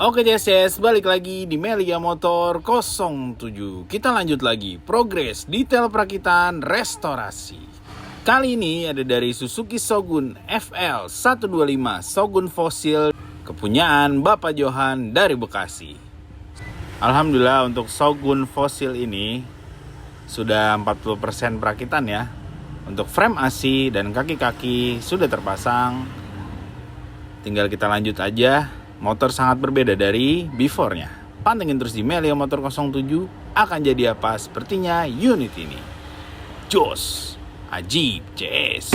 Oke JSS, balik lagi di Melia Motor 07. Kita lanjut lagi, progres detail perakitan restorasi. Kali ini ada dari Suzuki Shogun FL 125 Shogun Fossil, kepunyaan Bapak Johan dari Bekasi. Alhamdulillah untuk Shogun Fossil ini sudah 40% perakitan ya. Untuk frame AC dan kaki-kaki sudah terpasang. Tinggal kita lanjut aja. Motor sangat berbeda dari before-nya. Pantengin terus di Melia Motor 07, akan jadi apa sepertinya unit ini. Jos, Ajib, CS.